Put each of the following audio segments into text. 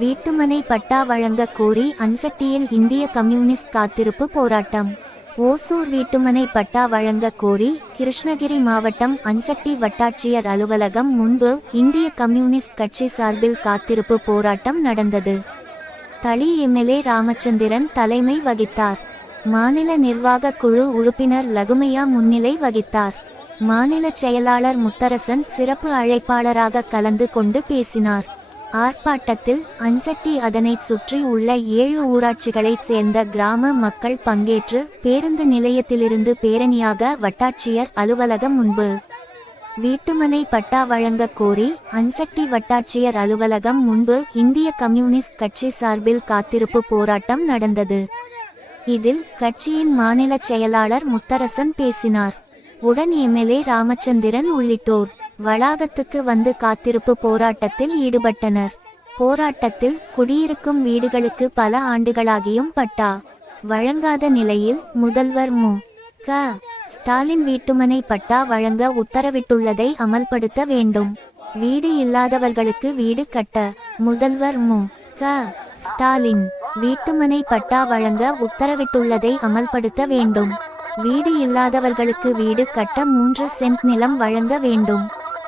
வீட்டுமனை பட்டா வழங்க கோரி அஞ்சட்டியில் இந்திய கம்யூனிஸ்ட் காத்திருப்பு போராட்டம். ஓசூர் வீட்டுமனை பட்டா வழங்க கோரி கிருஷ்ணகிரி மாவட்டம் அஞ்சட்டி வட்டாட்சியர் அலுவலகம் முன்பு இந்திய கம்யூனிஸ்ட் கட்சி சார்பில் காத்திருப்பு போராட்டம் நடந்தது. தளி எம்எல்ஏ ராமச்சந்திரன் தலைமை வகித்தார். மாநில நிர்வாக குழு உறுப்பினர் லகுமையா முன்னிலை வகித்தார். மாநில செயலாளர் முத்தரசன் சிறப்பு அழைப்பாளராக கலந்து கொண்டு பேசினார். ஆர்ப்பாட்டத்தில் அஞ்சட்டி அதனைச் சுற்றி உள்ள 7 ஊராட்சிகளைச் சேர்ந்த கிராம மக்கள் பங்கேற்று பேருந்து நிலையத்திலிருந்து பேரணியாக வட்டாட்சியர் அலுவலகம் முன்பு வீட்டுமனை பட்டா வழங்க கோரி அஞ்சட்டி வட்டாட்சியர் அலுவலகம் முன்பு இந்திய கம்யூனிஸ்ட் கட்சி சார்பில் காத்திருப்பு போராட்டம் நடந்தது. இதில் கட்சியின் மாநில செயலாளர் முத்தரசன் பேசினார். உடன் எம்எல்ஏ ராமச்சந்திரன் உள்ளிட்டோர் வளாகத்துக்கு வந்து காத்திருப்பு போராட்டத்தில் ஈடுபட்டனர். போராட்டத்தில் குடியிருக்கும் வீடுகளுக்கு பல ஆண்டுகளாகியும் பட்டா வழங்காத நிலையில் முதல்வர் மு.க. ஸ்டாலின் வீட்டுமனை பட்டா வழங்க உத்தரவிட்டுள்ளதை அமல்படுத்த வேண்டும். வீடு இல்லாதவர்களுக்கு வீடு கட்ட முதல்வர் மு.க. ஸ்டாலின் வீட்டுமனை பட்டா வழங்க உத்தரவிட்டுள்ளதை அமல்படுத்த வேண்டும். வீடு இல்லாதவர்களுக்கு வீடு கட்ட 3 சென்ட் நிலம் வழங்க வேண்டும்.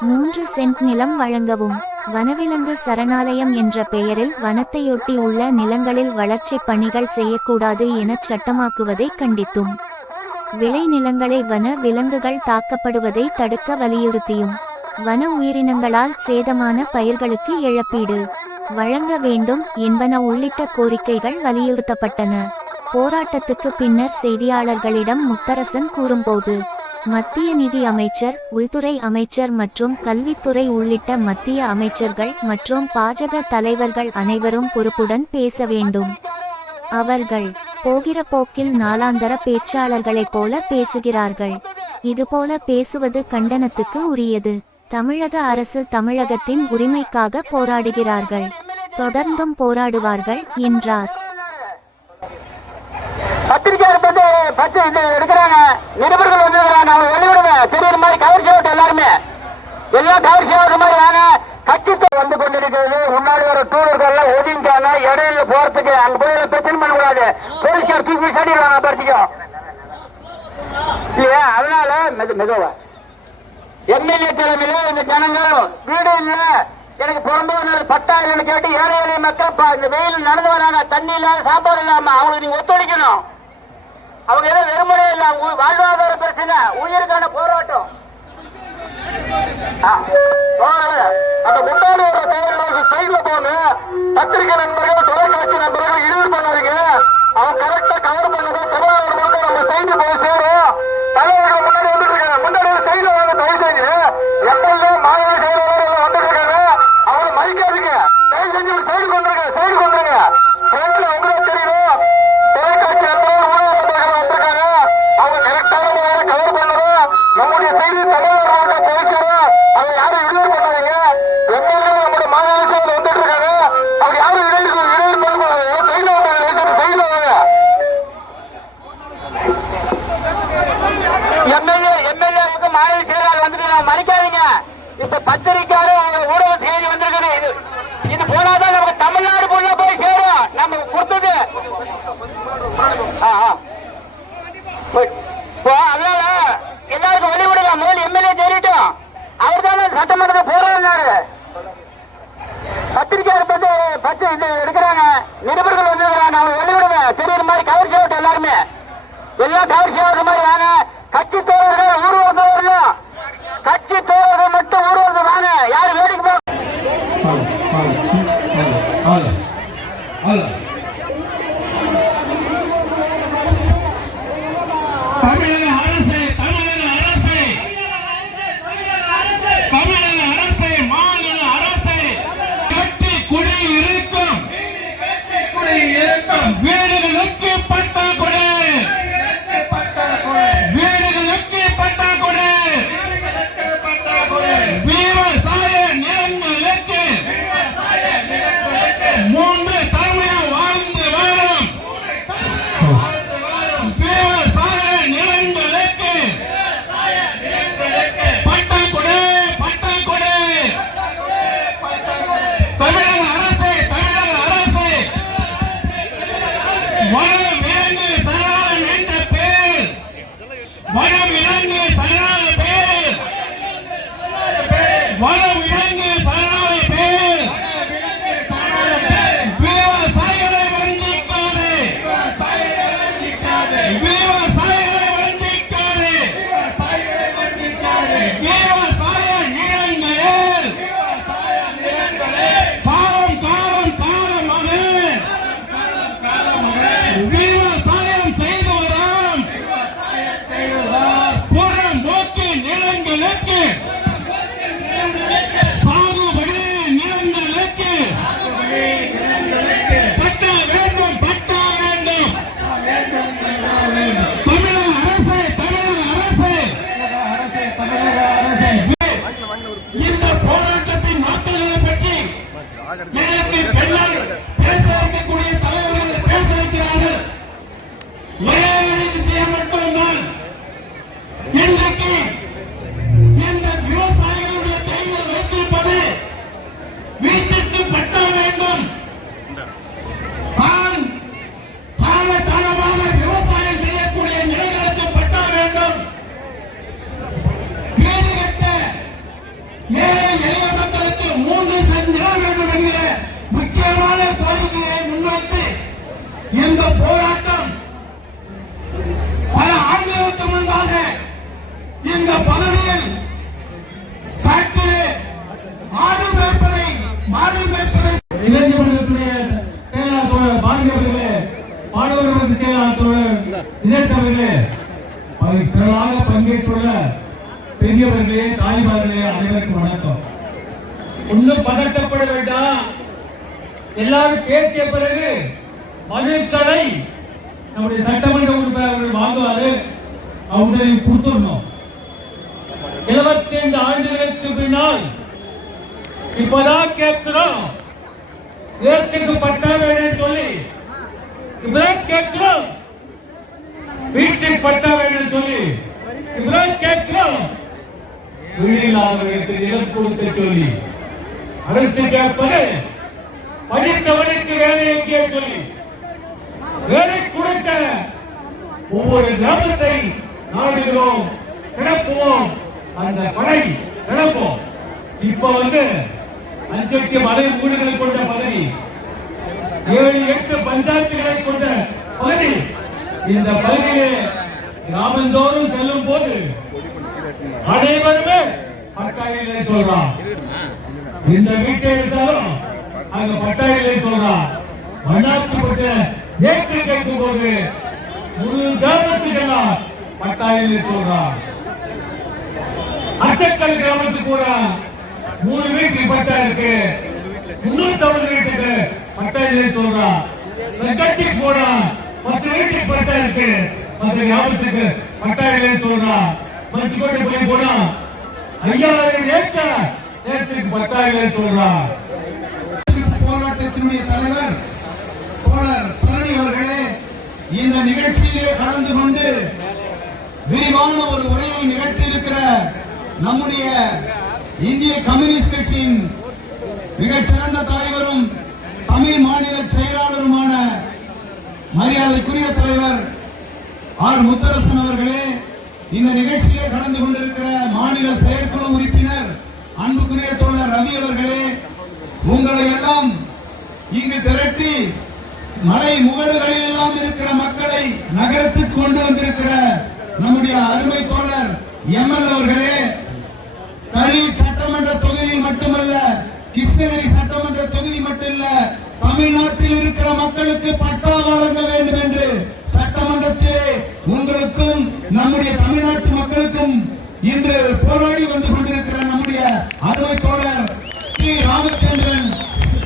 3 சென்ட் நிலம் வழங்கவும். வனவிலங்கு சரணாலயம் என்ற பெயரில் வனத்தையொட்டி உள்ள நிலங்களில் வளர்ச்சி பணிகள் செய்யக்கூடாது என சட்டமாக்குவதை கண்டித்தும் விளை நிலங்களை வன விலங்குகள் தாக்கப்படுவதை தடுக்க வலியுறுத்தியும் வன உயிரினங்களால் சேதமான பயிர்களுக்கு இழப்பீடு வழங்க வேண்டும் என்பன உள்ளிட்ட கோரிக்கைகள் வலியுறுத்தப்பட்டன. போராட்டத்துக்கு பின்னர் செய்தியாளர்களிடம் முத்தரசன் கூறும்போது, மத்திய நிதி அமைச்சர், உள்துறை அமைச்சர் மற்றும் கல்வித்துறை உள்ளிட்ட மத்திய அமைச்சர்கள் மற்றும் பாஜக தலைவர்கள் அனைவரும் பொறுப்புடன் பேச வேண்டும். அவர்கள் போகிற போக்கில் நாளாந்தர பேச்சாளர்களைப் போல பேசுகிறார்கள். இதுபோல பேசுவது கண்டனத்துக்கு உரியது. தமிழக அரசு தமிழகத்தின் உரிமைக்காக போராடுகிறார்கள், தொடர்ந்தும் போராடுவார்கள் என்றார். பத்திரிகையாளர் எடுக்கிறாங்க, நிருபர்கள் வந்துருக்காங்க, அவங்க வெளியிடுங்க தெரியுற மாதிரி கவர் செய்யட்டும். எல்லாருமே எல்லாம் கவர் செய்யற மாதிரி வாங்க. கட்சி வந்து கொண்டிருக்கிறது. முன்னாடி ஒரு டூலர்கள் எல்லாம் ஒதுங்கிட்டாங்க. இடையில போறதுக்கு அங்க போய் பிரச்சனை பண்ணக்கூடாது. போலீஸ்கார் தூக்கி சடிடுவாங்க பறிச்சிக்கும் இல்லையா? அதனால மெதுவா எம்எல்ஏ தலைமையில இந்த ஜனங்கள் வீடு இல்ல எனக்கு புறம்பு பட்டா இல்லைன்னு கேட்டு ஏழை ஏழை மக்கள் இந்த வெயில் நடந்து வராங்க. தண்ணி இல்லாம சாப்பாடு இல்லாம அவங்களுக்கு நீங்க ஒத்துழைக்கணும். அவங்க ஏதோ வெறுமனே இல்ல, வாழ்வாதார பிரச்சனை, உயிருக்கான போராட்டம். அந்த முன்னாடி ஒரு தயாரிப்பு சைட்ல போன பத்திரிகை நண்பர்கள், தொலைக்காட்சி நண்பர்கள் இழிவு பண்ணாதீங்க. அவங்க கரெக்டா கவர் பண்ணதான் தமிழ்நாடு முழுக்க நம்ம சைடு போய் சேரும். தலைவர்கள் முன்னாடி வந்துட்டு இருக்காங்க. முன்னாடி ஒரு சைட்ல வாங்க, தயவு செஞ்சு எம்எல்ஏ மாநில செயலாளர் வந்துட்டு இருக்காங்க. அவங்க மதிக்காதீங்க. தயவு செஞ்சு சைடுக்கு வந்துருங்க, சைடுக்கு வந்துருங்க. ஃப்ரண்ட்ல உங்களுக்கு தெரியணும். தொலைக்காட்சி நண்பர்கள், ஊடக நண்பர்கள் வந்திருக்காங்க. அவங்க கரெக்டான முறையில கவர் பண்ணணும். நம்முடைய செய்தி தமிழ்நாடு முழுக்க போய் சேரும். அவங்க யாரும் இடையூறு பண்ணாதீங்க. எம்எல்ஏ நம்முடைய மாநில செயலர் வந்துட்டு இருக்காங்க. அவங்க யாரும் இடையூறு பண்ணக்கூடாது. சைட்ல வாங்க, சைட்ல வாங்க. எம்எல்ஏவுக்கு மாநில செயலாளர் வந்துட்டு மறைக்காதீங்க. இப்ப பத்திரிக்கையாளர் ஊடக செய்தி வந்திருக்குது. இது போனாதான் நமக்கு தமிழ்நாடு போல போய் சேரும். நமக்கு கொடுத்தது அதனால எல்லாருக்கும் வெளிவிடலாம். முதல் எம்எல்ஏ தெரிவிட்டோம். அவர் தானே சட்டமன்றத்தை போராடினாரு. பத்திரிகையாளர் பத்தி எடுக்கிறாங்க, நிருபர்கள் வந்துருக்காங்க. அவங்க வெளிவிடுங்க தெரியுற மாதிரி கவர் செய்யட்டும். எல்லாருமே எல்லாம் கவர் செய்யற மாதிரி வாங்க. கட்சி தோழர்கள் ஊர்வலத்தை வரணும். கட்சி தோழர்கள் மட்டும் ஊர்வலத்தை வாங்க. யாரும் வேடிக்கை பார்க்க வீடுகளுக்கு பட்டா கொடு, வீடுகளுக்கு பட்டா கொடு, விவசாய நிலங்களுக்கு 3 தலைமையா எனக்கு பெண்ணால் பேச வைக்கக்கூடிய தலைவர்கள் பேச வைக்கிறார்கள். ஒரே ஒரு விஷயம் மட்டும்தான், இன்றைக்கு இந்த விவசாயிகளுடைய கையில் வைத்திருப்பது வீட்டிற்கு பட்டா வேண்டும். தான் காலகாலமாக விவசாயம் செய்யக்கூடிய நிலங்களுக்கு பட்டா வேண்டும். வீடு கட்ட ஏழை எளிய மக்களுக்கு 3 சென்ட் நிலம் வேண்டும் என்கிற முக்கியமான கோரிக்கையை முன்வைத்து இந்த போராட்டம் பல ஆண்டுகளுக்கு முன்பாக இந்த பகுதியில் காட்டிலே மாடு மேய்ப்பதை இளைஞர் மன்றத்துடைய செயலாளர் தோழர் பாரதி அவர்களே, மாணவர் மன்ற செயலாளர் தோழர் தினேஷ் அவர்களே, திரளாக பங்கேற்றுள்ள பெரியவர்களே, தாய்மார்களே, அனைவருக்கும் வணக்கம். ஒன்றும் பதட்டப்பட வேண்டாம். எல்லாரும் பேசிய பிறகு மனுக்களை நம்முடைய சட்டமன்ற உறுப்பினர்கள் வாங்குவாரு, அவங்களுக்கு கொடுத்துடணும். 75 ஆண்டுகளுக்கு பின்னால் இப்பதான் கேட்கிறோம், ஏற்றுக்கு பட்டா வேணும்னு சொல்லி இப்பதான் கேட்கிறோம், வீட்டுக்கு பட்டா வேணும்னு சொல்லி இப்பதான் கேட்கிறோம், வீடில்லாதவர்களுக்கு நிலம் கொடுக்க சொல்லி அடுத்து கேட்பது படித்தவனுக்கு வேலை எங்கே சொல்லி வேலை கொடுக்க ஒவ்வொரு கிராமத்தை நாடுகிறோம், கிடப்புவோம், அந்த படை கிடப்போம். இப்ப அஞ்செட்டு மலை வீடுகளை கொண்ட பகுதி, 7-8 பஞ்சாயத்துகளை கொண்ட பகுதி. இந்த பகுதியிலே கிராமந்தோறும் செல்லும் போது அனைவருமே பட்டாயிலே சொல்றான். இந்த வீட்டை எடுத்தாலும் அங்க பட்டாயிலே சொல்றான். மண்ணாத்துப்பட்ட ஏற்று கேட்கும் போது முழு கிராமத்துக்கெல்லாம் பட்டாயிலே சொல்றான். அச்சக்கல் கிராமத்துக்கு கூட 3 வீட்டுக்கு பட்டா இருக்கு, 350 வீட்டுக்கு பட்டா இல்லை சொல்றான். கட்டிக்கு போனா 10 வீட்டுக்கு பட்டா இருக்கு, 10 கிராமத்துக்கு பட்டா இல்லை சொல்றான். மனுஷோட்டு போய் போனா 5000 ஏக்கருக்கு பட்டா இல்லை சொல்றான். போராட்டத்தினுடைய தலைவர் தோழர் பழனி அவர்களே இந்த நிகழ்ச்சியிலே கலந்து கொண்டு விரிவான ஒரு உரையை நிகழ்த்தி இருக்கிற நம்முடைய இந்திய கம்யூனிஸ்ட் கட்சியின் மிகச்சிறந்த தலைவரும் தமிழ் மாநில செயலாளருமான மரியாதைக்குரிய தலைவர் ஆர் முத்தரசன் அவர்களே, இந்த நிகழ்ச்சியிலே கலந்து கொண்டிருக்கிற மாநில செயற்குழு உறுப்பினர் அன்புக்குரிய தோழர் ரவி அவர்களே, உங்களை எல்லாம் இங்கு திரட்டி மலை முகடுகளில் எல்லாம் இருக்கிற மக்களை நகரத்துக்கு கொண்டு வந்திருக்கிற நம்முடைய அருமை தோழர் எம்எல் அவர்களே, கரி சட்டமன்ற தொகுதியில் மட்டுமல்ல, கிருஷ்ணகிரி சட்டமன்ற தொகுதி மட்டுமல்ல, தமிழ்நாட்டில் இருக்கிற மக்களுக்கு பட்டா வழங்க வேண்டும் என்று சட்டமன்றத்திலே உங்களுக்கும் நம்முடைய தமிழ்நாட்டு மக்களுக்கும் இன்று போராடி வந்து கொண்டிருக்கிற நம்முடைய அருமை தோழர் டி ராமச்சந்திரன்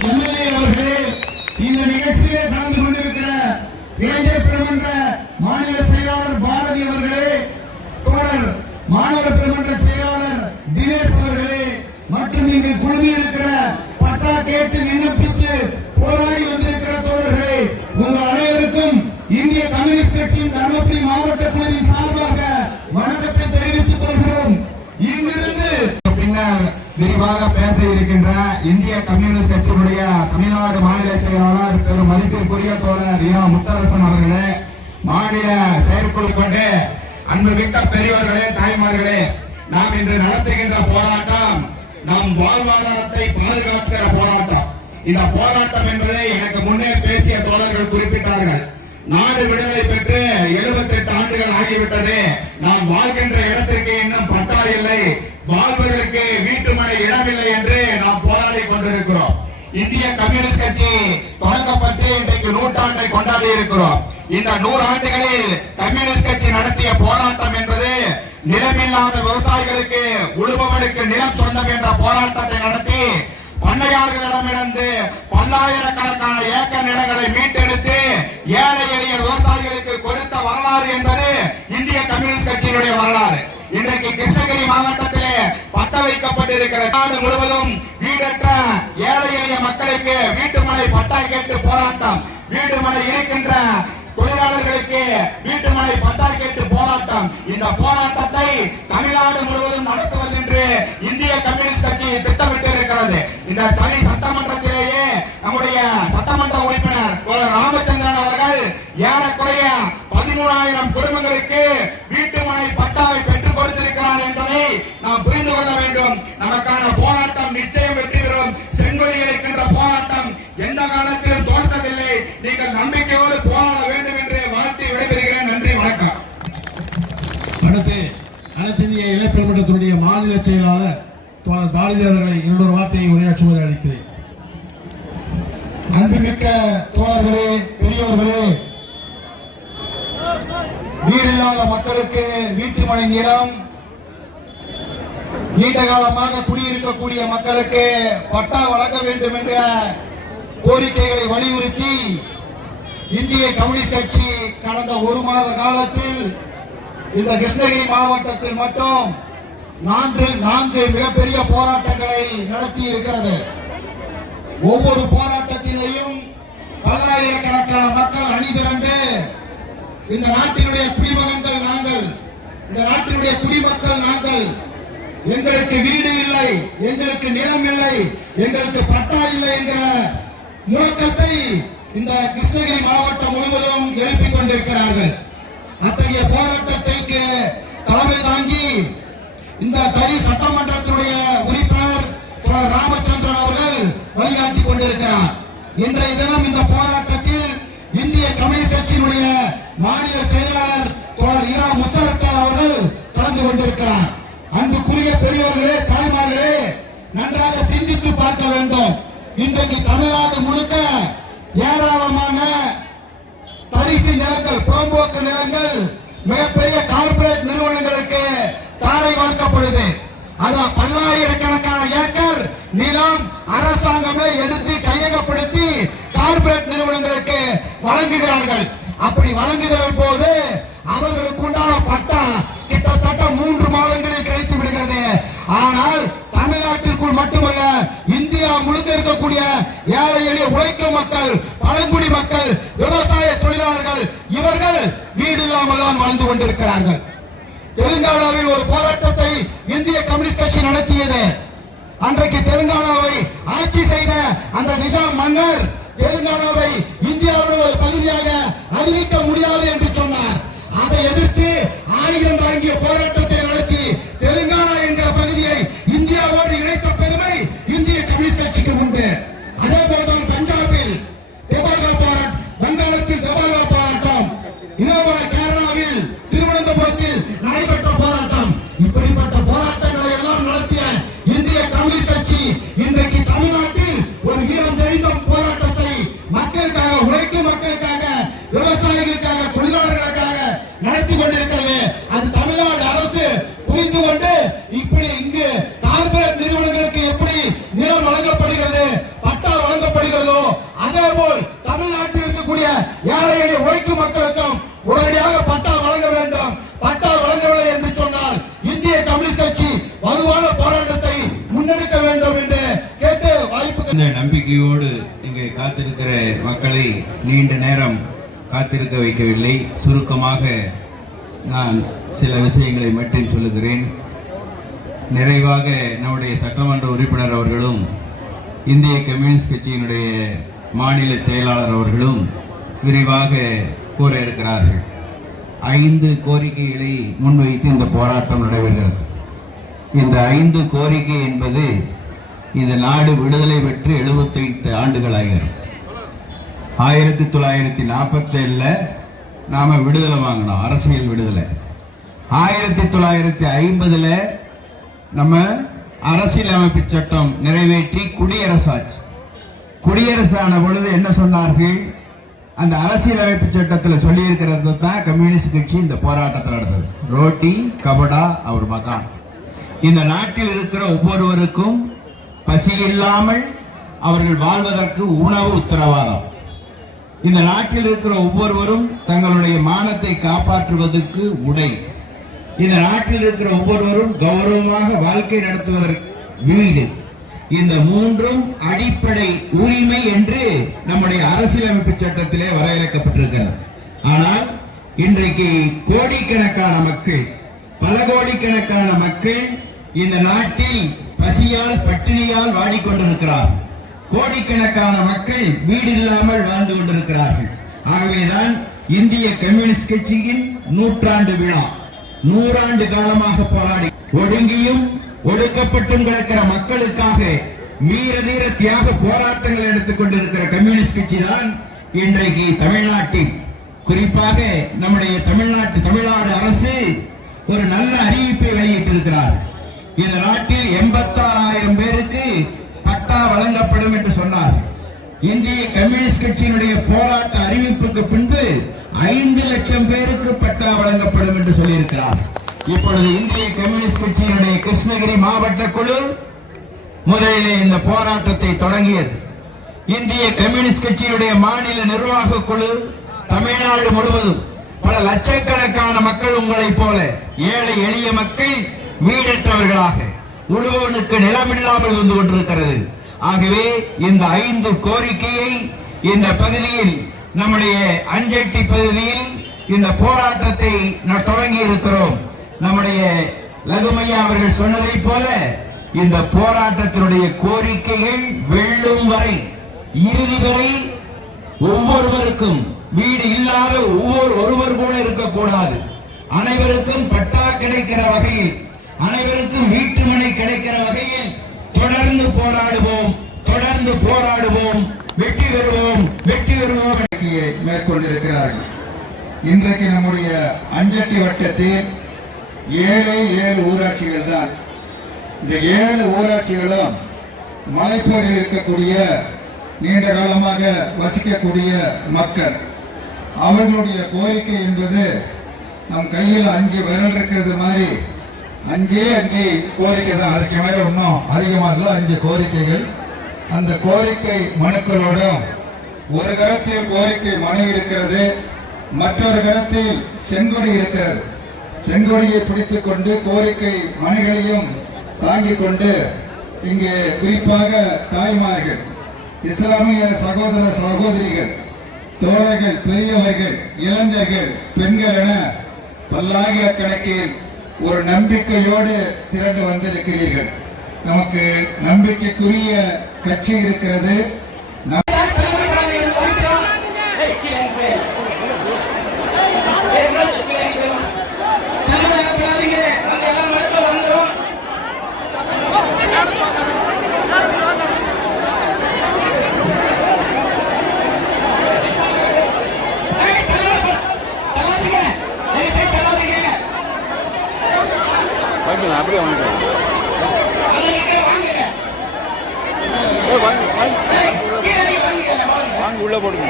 எம்எல்ஏ அவர்களே, இந்த நிகழ்ச்சியிலே கலந்து கொண்டிருக்கிற இளைஞர் பெருமன்ற மாநில செயலாளர் பாரதி அவர்களே, தோழர் மாணவர் பெருமன்ற செயலாளர் தினேஷ் அவர்களே, மற்றும் இங்கு குழுமி இருக்கிற பட்டா கேட்டு விண்ணப்பித்து போராடி வந்திருக்கிற தோழர்களே, உங்கள் அனைவருக்கும் இந்திய கம்யூனிஸ்ட் கட்சியின் தருமபுரி மாவட்ட குழுவின் சார்பாக வணக்கத்தை தெரிவித்துக் கொள்கிறோம். இங்கிருந்து பின்னர் விரிவாக பேச இருக்கின்ற இந்திய கம்யூனிஸ்ட் கட்சியினுடைய தமிழ்நாடு மாநில செயலாளர் பெரும் மதிப்பிற்குரிய தோழர் இரா முத்தரசன் அவர்களே, மாநில செயற்குழு கொண்டு அன்புமிக்க பெரியவர்களே, தாய்மார்களே, நாம் இன்று நடத்துகின்ற போராட்டம் நம் வாழ்வாதாரத்தை பாதுகாக்கிற போராட்டம். இந்த போராட்டம் என்பதை எனக்கு முன்னே பேசிய தோழர்கள் குறிப்பிட்டார்கள். நாடு விடுதலை பெற்று 78 ஆண்டுகள் ஆகிவிட்டது. நாம் வாழ்கின்ற இடத்திற்கு இன்னும் பட்டா இல்லை, வாழ்வதற்கு வீட்டுமனை இடமில்லை என்று நாம் போராடி கொண்டிருக்கிறோம். இந்திய கம்யூனிஸ்ட் கட்சி தொடங்கப்பட்டு இன்றைக்கு 100 ஆண்டை கொண்டாடி இருக்கிறோம். இந்த 100 ஆண்டுகளில் கம்யூனிஸ்ட் கட்சி நடத்திய போராட்டம் என்பது நிலமில்லாத விவசாயிகளுக்கு உழுபவனுக்கு நிலம் சொந்தம் என்ற போராட்டத்தை நடத்தி பண்ணையாளர்களிடமிருந்து பல்லாயிரக்கணக்கான ஏக்கர் நிலங்களை மீட்டெடுத்து ஏழை எளிய விவசாயிகளுக்கு கொடுத்த வரலாறு என்பது இந்திய கம்யூனிஸ்ட் கட்சியினுடைய வரலாறு. இன்றைக்கு கிருஷ்ணகிரி மாவட்டத்திலே பத்த வைக்கப்பட்டிருக்கிற நாடு முழுவதும் வீடற்ற ஏழை எளிய மக்களுக்கு வீட்டுமனை பட்டா கேட்டு போராட்டம், வீட்டுமனை இருக்கின்ற தொழிலாளர்களுக்கு வீட்டுமனை பட்டா கேட்டு போராட்டம். இந்த போராட்டத்தை தமிழ்நாடு முழுவதும் நடத்துவது என்று இந்திய கம்யூனிஸ்ட் கட்சி திட்டமிட்டு இருக்கிறது. இந்த தனி சட்டமன்றத்திலேயே நம்முடைய சட்டமன்ற உறுப்பினர் ராமச்சந்திரன் அவர்கள் ஏறக்குறைய 13,000 குடும்பங்களுக்கு வீட்டுமனை பட்டாவை பெற்றுக் கொடுத்திருக்கிறார் என்பதை நாம் புரிந்து கொள்ள வேண்டும். நமக்கான போராட்டம் நிச்சயம் வெற்றி பெறும். செங்கொடியில் இருக்கின்ற போராட்டம் எந்த காலத்திலும் தோற்றதில்லை. நீங்கள் நம்பிக்கையோடு போராட வேண்டும் என்று வாழ்த்தி விடைபெறுகிறேன். நன்றி, வணக்கம். அடுத்து அனைத்து இந்திய இளைஞர் மாநில செயலாளர் தோழர் பாரதி அவர்களை இன்னொரு வார்த்தையை உரையாற்றுமாறு அளிக்கிறேன். அன்புமிக்க தோழர்களே, பெரியோர்களே, வீடில்லாத மக்களுக்கு வீட்டுமனை நிலம், நீண்ட காலமாக குடியிருக்கக்கூடிய மக்களுக்கு பட்டா வழங்க வேண்டும் என்ற கோரிக்கைகளை வலியுறுத்தி இந்திய கம்யூனிஸ்ட் கட்சி கடந்த 1 மாத காலத்தில் இந்த கிருஷ்ணகிரி மாவட்டத்தில் மட்டும் 4 மிகப்பெரிய போராட்டங்களை நடத்தி இருக்கிறது. ஒவ்வொரு போராட்டத்திலேயும் பல்லாயிரக்கணக்கான மக்கள் அணிதிரண்டு இந்த நாட்டினுடைய குடிமகன்கள் நாங்கள், இந்த நாட்டினுடைய குடிமக்கள் நாங்கள், எங்களுக்கு வீடு இல்லை, எங்களுக்கு நிலம் இல்லை, எங்களுக்கு பட்டா இல்லை என்கிற முழக்கத்தை இந்த கிருஷ்ணகிரி மாவட்டம் முழுவதும் எழுப்பிக் கொண்டிருக்கிறார்கள். அத்தகைய போராட்டத்திற்கு தலைமை தாங்கி இந்த தனி சட்டமன்றத்தினுடைய உறுப்பினர் ராமச்சந்திரன் அவர்கள் வழிகாட்டி கொண்டிருக்கிறார். இன்றைய தினம் இந்த போராட்டத்தில் இந்திய கம்யூனிஸ்ட் கட்சியினுடைய மாநில செயலாளர் தோழர் இரா முஸ்தரத்தான் அவர்கள் கலந்து கொண்டிருக்கிறார். அன்புக்குரிய பெரியோர்களே, தாய்மார்களே, நன்றாக சிந்தித்து பார்க்க வேண்டும். இன்றைக்கு தமிழ்நாடு முழுக்க ஏராளமான தரிசு நிலங்கள், புறம்போக்கு நிலங்கள் மிகப்பெரிய கார்பரேட் நிறுவனங்களுக்கு தாரை வார்க்கப்படுது. அதான் பல்லாயிரக்கணக்கான ஏக்கர் நிலம் அரசாங்கமே எடுத்து கையகப்படுத்தி கார்பரேட் நிறுவனங்களுக்கு வழங்குகிறார்கள். அப்படி வழங்குகிற போது அவர்களுக்கு உண்டான பட்டா கிட்டத்தட்ட 3 மாதங்களில் கிடைத்து விடுகிறது. ஆனால் தமிழ்நாட்டிற்குள் மட்டுமல்ல, இந்தியா முழுக்க இருக்கக்கூடிய ஏழை எளிய உழைக்கும் மக்கள், பழங்குடி மக்கள், விவசாய தொழிலாளர்கள், இவர்கள் வீடு இல்லாமல் தான் வாழ்ந்து கொண்டிருக்கிறார்கள். தெலுங்கானாவில் ஒரு போராட்டத்தை இந்திய கம்யூனிஸ்ட் கட்சி நடத்தியது. அன்றைக்கு தெலுங்கானாவை ஆட்சி செய்த அந்த நிஜாம் மன்னர் தெலுங்கானாவை இந்தியாவின் ஒரு பகுதியாக அறிவிக்க முடியாது என்று சொன்னார். அதை எதிர்த்து ஆயுதம் தாங்கிய போராட்டத்தை நடத்தி தெலுங்கானா என்கிற பகுதியை இந்தியாவோடு இணைத்த பெருமை இந்திய கம்யூனிஸ்ட் கட்சிக்கு உண்டு. அதே போல்தான் பஞ்சாபில் தெபால்கா போராட்டம், வங்காளத்தில் தெபால்கா போராட்டம், இதேபோல கேரளாவில் திருவனந்தபுரத்தில் நடைபெற்ற போராட்டம். இப்படிப்பட்ட போராட்டங்களை எல்லாம் நடத்திய இந்திய கம்யூனிஸ்ட் கட்சி இன்றைக்கு தமிழ்நாட்டில் ஒரு வீரம் தெரிந்த போராட்டத்தை மக்களுக்காக, உழைக்கும் மக்களுக்காக, விவசாயிகளுக்காக, தொழிலாளர்களுக்காக நடத்தி கொண்டிருக்கிறது. அது தமிழ்நாடு அரசு புரிந்து கொண்டு இப்படி இங்கு கார்பரேட் நிறுவனங்களுக்கு எப்படி நிலம் வழங்கப்படுகிறது, பட்டா வழங்கப்படுகிறதோ அதே போல் தமிழ்நாட்டில் இருக்கக்கூடிய ஏழை எளிய உழைக்கும் மக்களுக்கும் உடனடியாக பட்டா வழங்க வேண்டும். பட்டா வழங்கவில்லை என்று சொன்னால் இந்திய கம்யூனிஸ்ட் கட்சி வலுவான போராட்டத்தை முன்னெடுக்க வேண்டும் என்று கேட்டு வாய்ப்பு. இந்த நம்பிக்கையோடு இங்கே காத்திருக்கிற மக்களை நீண்ட நேரம் காத்திருக்க வைக்கவில்லை. சுருக்கமாக நான் சில விஷயங்களை மட்டும் சொல்லுகிறேன். நிறைவாக நம்முடைய சட்டமன்ற உறுப்பினர் அவர்களும் இந்திய கம்யூனிஸ்ட் கட்சியினுடைய மாநில செயலாளர் அவர்களும் விரிவாக கூற இருக்கிறார்கள். 5 கோரிக்கைகளை முன்வைத்து இந்த போராட்டம் நடைபெறுகிறது. இந்த 5 கோரிக்கை என்பது இந்த நாடு விடுதலை பெற்று 78 ஆண்டுகள் ஆகிறது. 1947 நாம விடுதலை வாங்கினோம், அரசியல் விடுதலை. 1950 நம்ம அரசியலமைப்பு சட்டம் நிறைவேற்றி குடியரசாச்சு. குடியரசான பொழுது என்ன சொன்னார்கள்? அந்த அரசியலமைப்பு சட்டத்தில் சொல்லி இருக்கிறது தான் கம்யூனிஸ்ட் கட்சி இந்த போராட்டத்தை நடந்தது. ரோட்டி கபடா அவர் மகான். இந்த நாட்டில் இருக்கிற ஒவ்வொருவருக்கும் பசி இல்லாமல் அவர்கள் வாழ்வதற்கு உணவு உத்தரவாதம். இந்த நாட்டில் இருக்கிற ஒவ்வொருவரும் தங்களுடைய மானத்தை காப்பாற்றுவதற்கு உடை. இந்த நாட்டில் இருக்கிற ஒவ்வொருவரும் கௌரவமாக வாழ்க்கை நடத்துவதற்கு வீடு. இந்த மூன்றும் அடிப்படை உரிமை என்று நம்முடைய அரசியலமைப்பு சட்டத்திலே வரையறுக்கப்பட்டிருக்கிறது. ஆனால் இன்றைக்கு கோடிக்கணக்கான மக்கள், பல கோடிக்கணக்கான மக்கள் இந்த நாட்டில் பசியால் பட்டினியால் வாடிக்கொண்டிருக்கிறார். கோடிக்கணக்கான மக்கள் வீடு இல்லாமல் வாழ்ந்து கொண்டிருக்கிறார்கள். ஆகவேதான் இந்திய கம்யூனிஸ்ட் கட்சியின் 100 ஆண்டு விழா, 100 ஆண்டு காலமாக போராடி ஒடுங்கியும் ஒடுக்கப்பட்டும் கிடக்கிற மக்களுக்காக மீறதீர தியாக போராட்டங்கள் எடுத்துக் கொண்டிருக்கிற கம்யூனிஸ்ட் கட்சி தான் இன்றைக்கு தமிழ்நாட்டில், குறிப்பாக நம்முடைய தமிழ்நாடு அரசு ஒரு நல்ல அறிவிப்பை வெளியிட்டிருக்கிறார். இந்த நாட்டில் 86,000 பேருக்கு பட்டா வழங்கப்படும் என்று சொன்னார். இந்திய கம்யூனிஸ்ட் கட்சியினுடைய போராட்ட அறிவிப்புக்கு பின்பு 5 லட்சம் பேருக்கு பட்டா வழங்கப்படும் என்று சொல்லியிருக்கிறார். இப்பொழுது இந்திய கம்யூனிஸ்ட் கட்சியினுடைய கிருஷ்ணகிரி மாவட்ட குழு முதலிலே இந்த போராட்டத்தை தொடங்கியது. இந்திய கம்யூனிஸ்ட் கட்சியினுடைய மாநில நிர்வாக குழு தமிழ்நாடு முழுவதும் பல லட்சக்கணக்கான மக்கள் உங்களைப் போல ஏழை எளிய மக்கள் வீடற்றவர்களாக, உழுவனுக்கு நிலமில்லாமல் வந்து கொண்டிருக்கிறது. ஆகவே இந்த 5 கோரிக்கையை இந்த பகுதியில், நம்முடைய அஞ்சட்டி பகுதியில் இந்த போராட்டத்தை தொடங்கி இருக்கிறோம். நம்முடைய லகுமையா அவர்கள் சொன்னதை போல இந்த போராட்டத்தினுடைய கோரிக்கைகள் வெல்லும் வரை, இறுதி வரை ஒவ்வொருவருக்கும் வீடு இல்லாத ஒருவர் கூட இருக்கக்கூடாது. அனைவருக்கும் பட்டா கிடைக்கிற வகையில், அனைவருக்கும் வீட்டுமனை கிடைக்கிற வகையில் தொடர்ந்து போராடுவோம், தொடர்ந்து போராடுவோம், வெற்றி பெறுவோம், வெற்றி பெறுவோம் மேற்கொண்டிருக்கிறார்கள். இன்றைக்கு நம்முடைய அஞ்சட்டி வட்டத்தில் 7 ஊராட்சிகள் தான். இந்த 7 ஊராட்சிகளும் மலைப்பகுதியில் இருக்கக்கூடிய நீண்ட காலமாக வசிக்கக்கூடிய மக்கள், அவர்களுடைய கோரிக்கை என்பது நம் கையில் 5 விரல் இருக்கிறது மாதிரி 5 கோரிக்கை தான். அதுக்கு மேல இன்னும் அதிகமாக 5 கோரிக்கைகள். அந்த கோரிக்கை மனுக்களோடும் ஒரு கரத்தில் கோரிக்கை மனு இருக்கிறது, மற்றொரு கரத்தில் செங்கொடி இருக்கிறது. செங்கொடியை பிடித்துக் கொண்டு கோரிக்கை மனுகளையும் தாங்கிக் கொண்டு இங்கே குறிப்பாக தாய்மார்கள், இஸ்லாமிய சகோதர சகோதரிகள், தோழர்கள், பெரியவர்கள், இளைஞர்கள், பெண்கள் என பல்லாயிரக்கணக்கில் ஒரு நம்பிக்கையோடு திரண்டு வந்திருக்கிறீர்கள். நமக்கு நம்பிக்கைக்குரிய கட்சி இருக்கிறது. அப்படியே வாங்க உள்ள போடுங்க.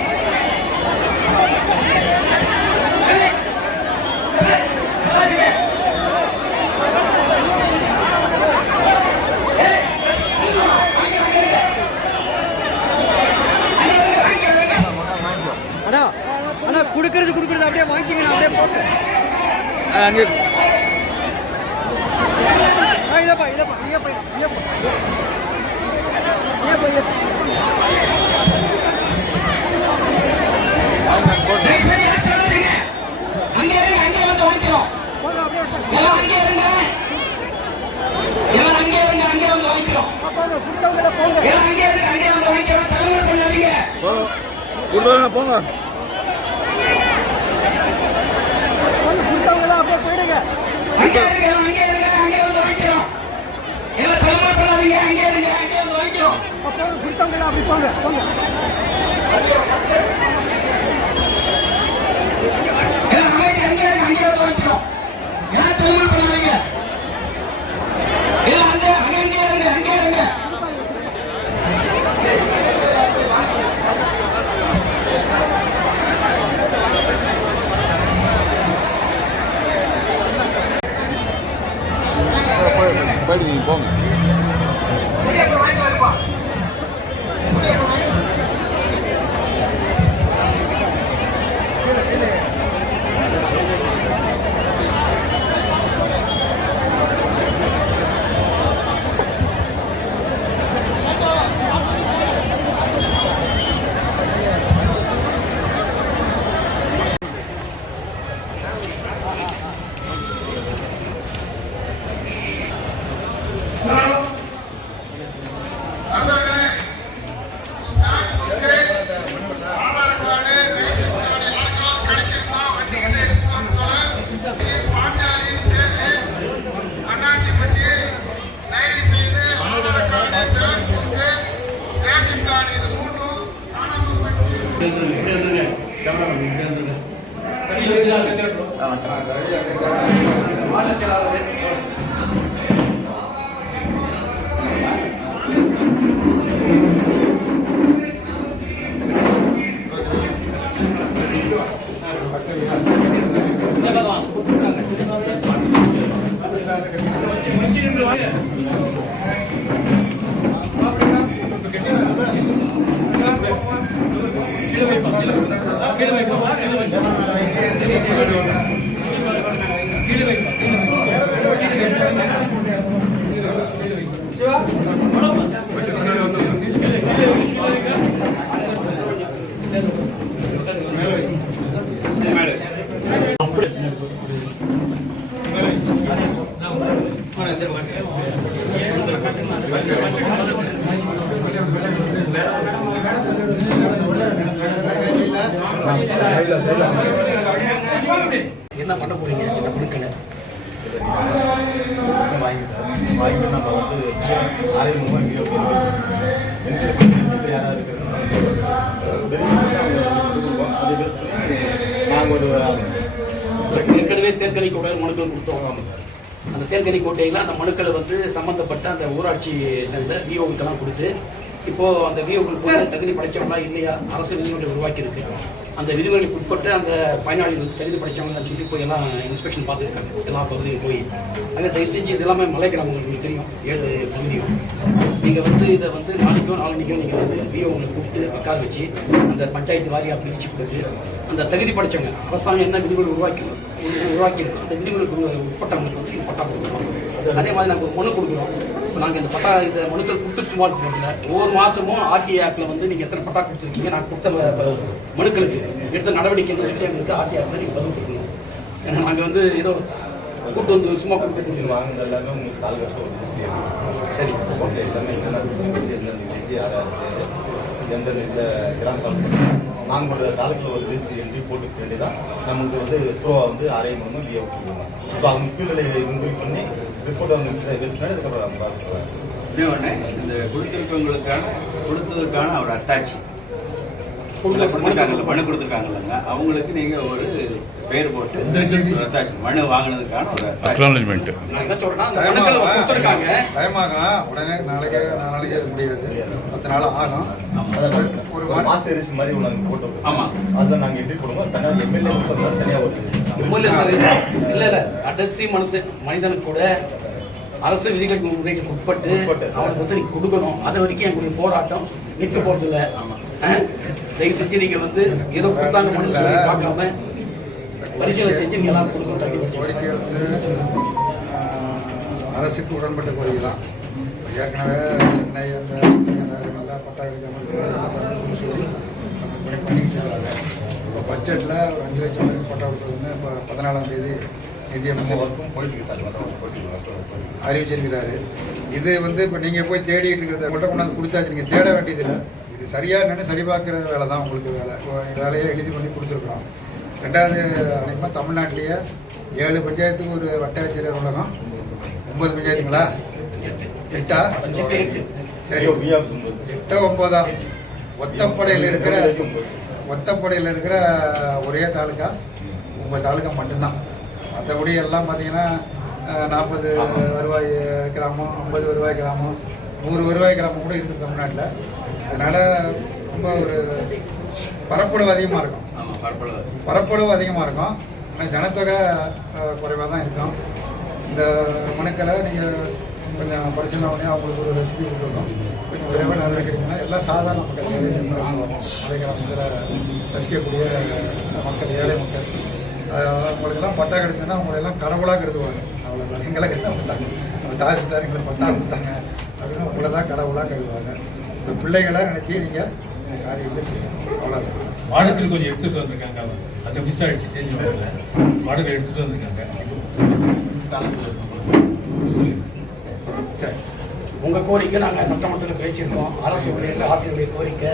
அண்ணா குடுக்கறது அப்படியே வாங்கிங்க, அப்படியே போட்டு அங்கே போங்க. கொடுத்தவங்க அப்படியே போயிடுங்க. கொடுத்தவங்க அப்படி போங்க போங்க. போயிட்டு நீங்க போங்க. என்ன பண்ண போறீங்க இந்த பொருட்களை? வாங்கி நம்ம வந்து ஆரோக்கியமாக நாங்கள் ஏற்கனவே தேர்தலை கூட மனுக்கள் கொடுத்தோம். அந்த தேர்தலை கோட்டையில் அந்த மனுக்களை வந்து சம்மந்தப்பட்ட அந்த ஊராட்சி சேர்ந்த விஓவுக்கெல்லாம் கொடுத்து இப்போது அந்த விஓக்கள் போய் தகுதி படைச்சவங்களா இல்லையா அரசு விதிமுறை உருவாக்கி இருக்கு. அந்த விதிமுறைகளுக்கு உட்பட்டு அந்த பயனாளிகள் வந்து தகுதி படைச்சவங்கன்னு சொல்லி போய் எல்லாம் இன்ஸ்பெக்ஷன் பார்த்துருக்காங்க எல்லா பகுதியும் போய். அங்கே தயவு செஞ்சு இது எல்லாமே மலை கிராமம் உங்களுக்கு தெரியும் 7 பகுதியும். நீங்கள் வந்து இதை வந்து நாளைக்கோ நாளைக்கோ நீங்கள் வந்து விஓங்களை கூப்பிட்டு உட்கார வச்சு அந்த பஞ்சாயத்து வாரியாக பிரித்து கொடுத்து அந்த தகுதி படைச்சவங்க அரசாங்கம் என்ன விதிமுறை உருவாக்கியிருக்கோம் அந்த விதிமுறைகளுக்கு உட்பட்டவங்களுக்கு வந்து இது பட்டா கொடுக்குறோம். அதே மாதிரி நாங்கள் ஒரு மனு கொடுக்குறோம். இப்போ நாங்கள் இந்த பட்டா இந்த மனுக்கள் கொடுத்துட்டு சும்மா போடல. ஒவ்வொரு மாதமும் ஆர்டிஐ ஆக்டில் வந்து நீங்கள் எத்தனை பட்டா கொடுத்துருக்கீங்க நான் கொடுத்த மனுக்களுக்கு எடுத்த நடவடிக்கை எங்களுக்கு ஆர்டிஐ ஆக்டில் நீங்கள் பதில் கொடுக்கணும். ஏன்னா நாங்கள் வந்து ஏதோ கூட்டு வந்து சும்மா கொடுத்து வாங்கினது எல்லாமே உங்களுக்கு தாலுகா சரி எந்தெந்த கிராம சபை நாங்கள் ஒரு தாலுக்கில் ஒரு லிஸ்ட் என்ட்ரி போட்டுக்க வேண்டியதான் நமக்கு வந்து த்ரோவா வந்து அரையும் மூலமாக விஏ கொடுக்கணும். ஸோ அது முக்கிய இன்க்ரீ பண்ணி ரிப்போர்ட் வந்து பேஸ் பண்ணி அதுக்கப்புறம் நம்ம ப்ராசஸ் இன்னொன்று இந்த கொடுத்ததுக்கான ஒரு அத்தாட்சி மனு கொடுத்துருக்காங்கல்லங்க அவங்களுக்கு நீங்கள் ஒரு பேர் போட்டு அத்தாட்சி மனு வாங்கினதுக்கான ஒரு அக்னாலஜ்மெண்ட். உடனே நாளைக்கே அது முடியாது, 10 நாள் ஆகும். ஒரு மாஸ்டர் ரிஸ் மாதிரி ஒன்று போட்டு ஆமாம் அதில் நாங்கள் என்ட்ரி போடுவோம். தனியாக எம்எல்ஏ தனியாக ஒரு இல்லை கடைசி மனிதனுக்கு கூட அரசு விதிகளுக்கு முறைகளுக்கு உட்பட்டு அவனுக்கு வந்து நீங்கள் கொடுக்கணும். அது வரைக்கும் எங்களுடைய போராட்டம் நிற்க போகிறது இல்லை. தயவு செஞ்சு நீங்கள் வந்து ஏதோ கொடுத்தாங்க மனு சொல்லி பார்க்காம பரிசீலனை செஞ்சு நீங்கள் எல்லாம் கொடுக்கணும். கோரிக்கை வந்து அரசுக்கு உடன்பட்ட கோரிக்கை தான். ஏற்கனவே சென்னை அந்த பட்டா கிடைக்காமல் சொல்லி அந்த பணி பண்ணிக்கிட்டு இருக்காங்க. இப்போ பட்ஜெட்டில் ஒரு 5 லட்சம் பேருக்கு பட்டா கொடுத்ததுன்னு இப்போ 14ஆம் தேதி நிதியமைச்சர் அறிவிச்சிருக்கிறாரு. இது வந்து இப்போ நீங்கள் போய் தேடிட்டு இருக்கிறத உங்கள்கிட்ட கொண்டாந்து கொடுத்தாச்சு, நீங்கள் தேட வேண்டியதில்லை. இது சரியாக என்னென்னு சரி பார்க்குற வேலை தான் உங்களுக்கு வேலையை எழுதி பண்ணி கொடுத்துருக்குறோம். 2வது அனைமாக தமிழ்நாட்டிலேயே 7 பஞ்சாயத்துக்கு ஒரு வட்டாட்சியர் அலுவலகம், 9 பஞ்சாயத்துங்களா 8ஆ? சரி 8 9ஆ? ஒத்தப்படையில் இருக்கிற ஒரே தாலுக்கா 9 தாலுக்கா மட்டும்தான். மற்றபடி எல்லாம் பார்த்தீங்கன்னா 40 வருவாய் கிராமம், 50 வருவாய் கிராமம், 100 வருவாய் கிராமம் கூட இருக்குது தமிழ்நாட்டில். அதனால் ரொம்ப ஒரு பரப்பளவு அதிகமாக இருக்கும். ஆனால் ஜனத்தொகை குறைவாக தான் இருக்கும். இந்த மனுக்களை நீங்கள் கொஞ்சம் பரிசீலனை பண்ணி அவங்களுக்கு ஒரு ரசீது கொடுத்துருக்கோம். கொஞ்சம் விரைவாக நடவடிக்கை எடுத்தீங்கன்னா எல்லாம் சாதாரண மக்கள் மலை கிராமத்தில் வசிக்கக்கூடிய மக்கள், ஏழை மக்கள், அவங்களுக்கெல்லாம் பட்டா கிடைச்சதுன்னா அவங்களெல்லாம் கடவுளாக கருதுவாங்க. அவ்வளோ எங்களை கருத மாட்டாங்க. நம்ம தாசில்தார் எங்களுக்கு பட்டா கொடுத்தாங்க அப்படின்னு உங்களை தான் கடவுளாக கருதுவாங்க. இந்த பிள்ளைகளை நினச்சி நீங்கள் இந்த காரியத்தை செய்யணும். அவ்வளோதான். மாடுகள் கொஞ்சம் எடுத்துகிட்டு வந்திருக்காங்க. அந்த மிஸ் ஆகிடுச்சு தெரிஞ்சவங்கள மாடுகள் எடுத்துகிட்டு வந்திருக்காங்க. சரி, உங்கள் கோரிக்கை நாங்கள் சட்டமன்றத்தில் பேசியிருக்கோம். அரசு ஊழியர்கள் ஆசிரியருடைய கோரிக்கை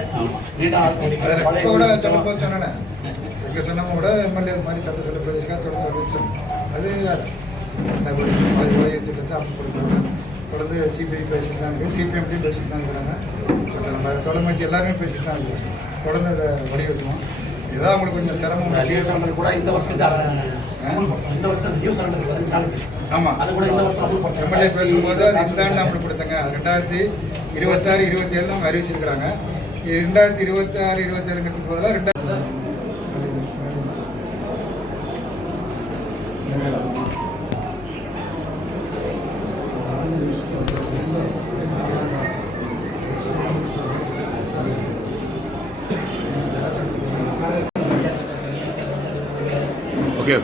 நீண்ட நாள் கோரிக்கை. சொன்னேன் எங்கே சொன்னவங்க கூட எம்எல்ஏ மாதிரி சட்ட சொல்ல போயிருக்கா தொடர்ந்து அது வேறு. அந்த ஓய்வு திட்டத்தை அவங்க கொடுக்கணும். தொடர்ந்து சிபிஐ பேசிட்டு தான் இருக்குது, சிபிஎம்டியும் பேசிட்டு தான் இருக்கிறாங்க. பட் நம்ம தொலைமைச்சு எல்லாருமே பேசிட்டு தான் இருக்கோம். தொடர்ந்து அதை வலியுறுத்தணும். ஏதாவது உங்களுக்கு கொஞ்சம் சிரமம் நியூ சரண்டர் கூட இந்த வருஷம் நியூ சரண்டர் ஆமாம், அது கூட இந்த வருஷம் அமல்படுத்த எம்எல்ஏ பேசும்போது அது இந்த ஆண்டு அமல்படுத்துங்க. 2026, 27 அவங்க அறிவிச்சிருக்கிறாங்க. 2026, 27 பதிலாக ஓகே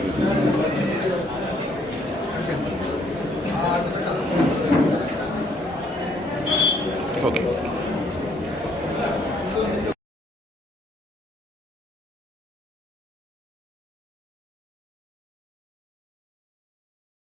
ஓகே ஓகே